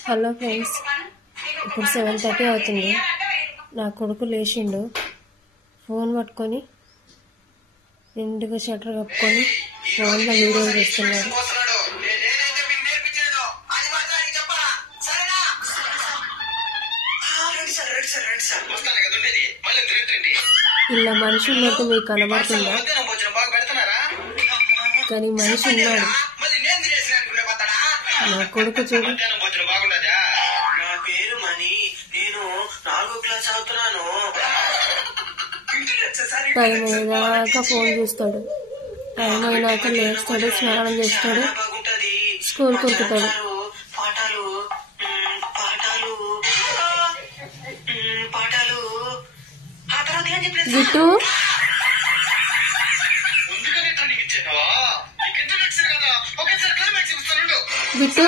Hello friends, ఇప్పుడు 7:30 అవుతుంది. నా కొడుకు లేచిండు, ఫోన్ పట్టుకొని నిండుగా షట్టర్ కప్పుకొని ఫోన్లో వీడియోలు చేస్తున్నాడు. ఇలా మనిషి ఉన్నట్టు మీకు కనబడుతుందా? కానీ మనిషి ఉన్నాడు. నా కొడుకు చూడు. నా పేరు మణి, నేను 4వ క్లాస్ చదువుతున్నాను. టైం అయ్యేదాకా ఫోన్ చూస్తాడు. టైం అయినాక లేస్తాడు, స్నానం చేస్తాడు, స్కూల్ కురుకుతాడు. పాఠాలు పాఠాలు పాఠాలు గిట్టు గిట్టు